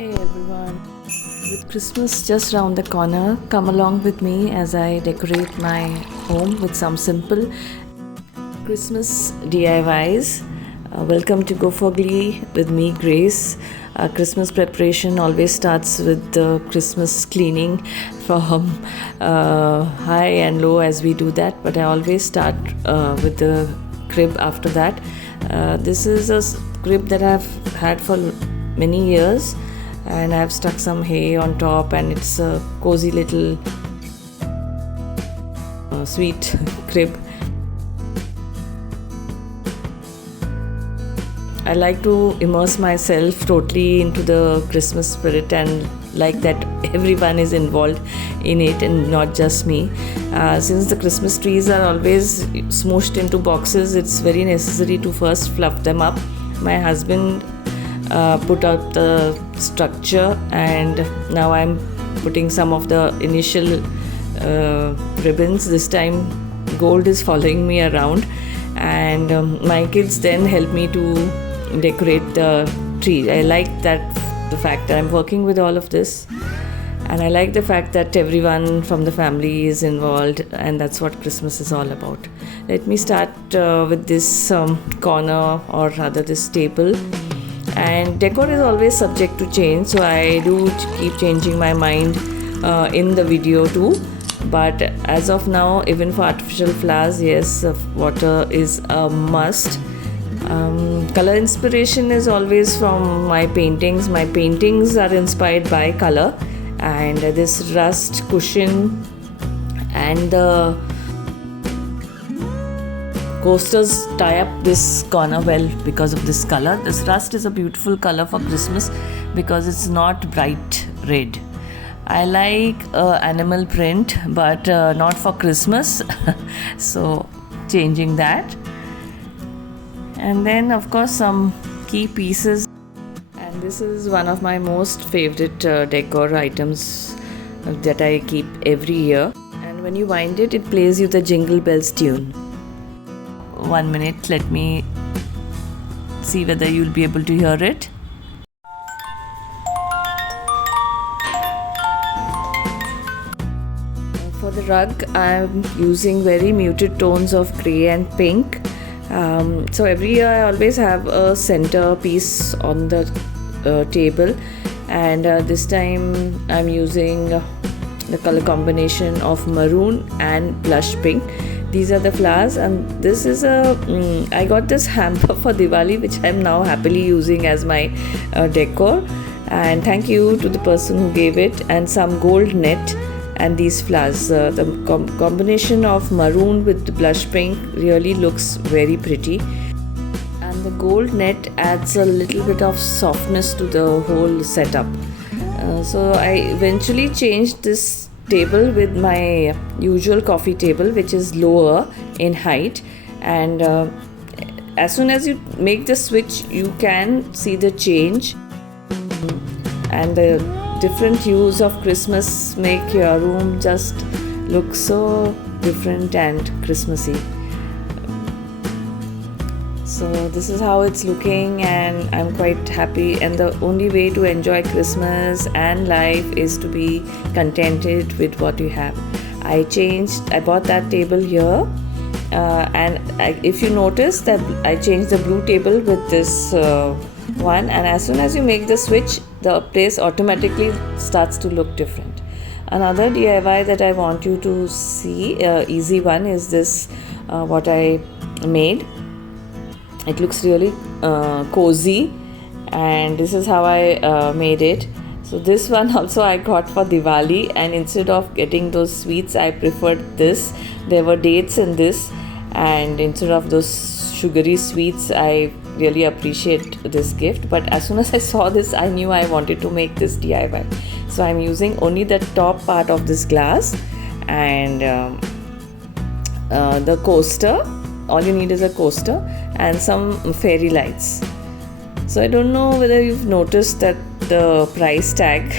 Hey everyone, with Christmas just round the corner, come along with me as I decorate my home with some simple Christmas DIYs. Welcome to Goforgleediy with me, Grace. Christmas preparation always starts with the Christmas cleaning from high and low as we do that, but I always start with the crib after that. This is a crib that I've had for many years, and I've stuck some hay on top, and it's a cozy little sweet crib. I like to immerse myself totally into the Christmas spirit and like that everyone is involved in it and not just me. Since the Christmas trees are always smooshed into boxes, it's very necessary to first fluff them up. My husband put out the structure, and now I'm putting some of the initial ribbons. This time gold is following me around, and my kids then help me to decorate the tree. I like the fact that I'm working with all of this, and I like the fact that everyone from the family is involved, and that's what Christmas is all about. Let me start with this corner, or rather this table. And decor is always subject to change, so I do keep changing my mind in the video too. But as of now, even for artificial flowers, yes, water is a must. Color inspiration is always from my paintings. My paintings are inspired by color, and this rust cushion and the coasters tie up this corner well because of this color. This rust is a beautiful color for Christmas because it's not bright red. I like animal print, but not for Christmas. So changing that. And then of course some key pieces, and this is one of my most favorite decor items that I keep every year, and when you wind it, it plays you the Jingle Bells tune. 1 minute, let me see whether you'll be able to hear it. For the rug, I'm using very muted tones of grey and pink. So every year I always have a center piece on the table, and this time I'm using the color combination of maroon and blush pink. These are the flowers, and this is I got this hamper for Diwali, which I'm now happily using as my decor, and thank you to the person who gave it. And some gold net and these flowers, the combination of maroon with the blush pink really looks very pretty, and the gold net adds a little bit of softness to the whole setup. So I eventually changed this table with my usual coffee table, which is lower in height, and as soon as you make the switch, you can see the change, and the different hues of Christmas make your room just look so different and Christmassy. So this is how it's looking, and I'm quite happy, and the only way to enjoy Christmas and life is to be contented with what you have. I bought that table here, and if you notice that I changed the blue table with this one, and as soon as you make the switch, the place automatically starts to look different. Another DIY that I want you to see, easy one, is this what I made. It looks really cozy, and this is how I made it. So this one also I got for Diwali, and instead of getting those sweets, I preferred this. There were dates in this, and instead of those sugary sweets, I really appreciate this gift. But as soon as I saw this, I knew I wanted to make this DIY. So I'm using only the top part of this glass, and the coaster. All you need is a coaster and some fairy lights. So I don't know whether you've noticed that the price tag.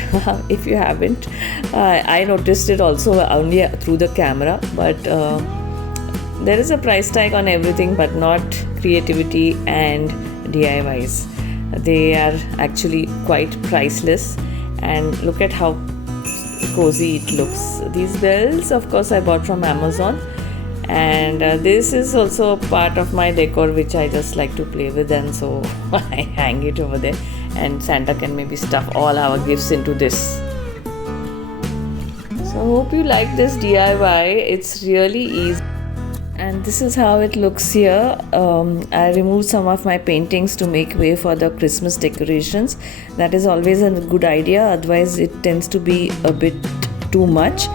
If you haven't, I noticed it also only through the camera, but there is a price tag on everything, but not creativity and DIYs. They are actually quite priceless, and look at how cozy it looks. These bells, of course, I bought from Amazon, and this is also part of my decor which I just like to play with, and so I hang it over there, and Santa can maybe stuff all our gifts into this. So I hope you like this DIY. It's really easy. And this is how it looks here. I removed some of my paintings to make way for the Christmas decorations. That is always a good idea, otherwise it tends to be a bit too much.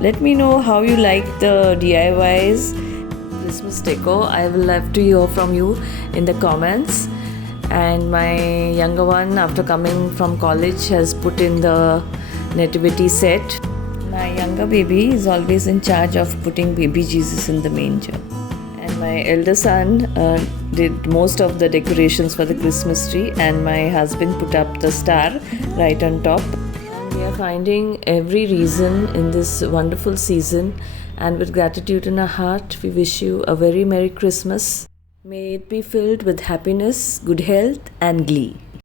Let me know how you like the DIYs, Christmas decor. I will love to hear from you in the comments. And my younger one, after coming from college, has put in the nativity set. My younger baby is always in charge of putting baby Jesus in the manger. And my elder son did most of the decorations for the Christmas tree, and my husband put up the star right on top. And we are finding every reason in this wonderful season, and with gratitude in our heart, we wish you a very Merry Christmas. May it be filled with happiness, good health and glee.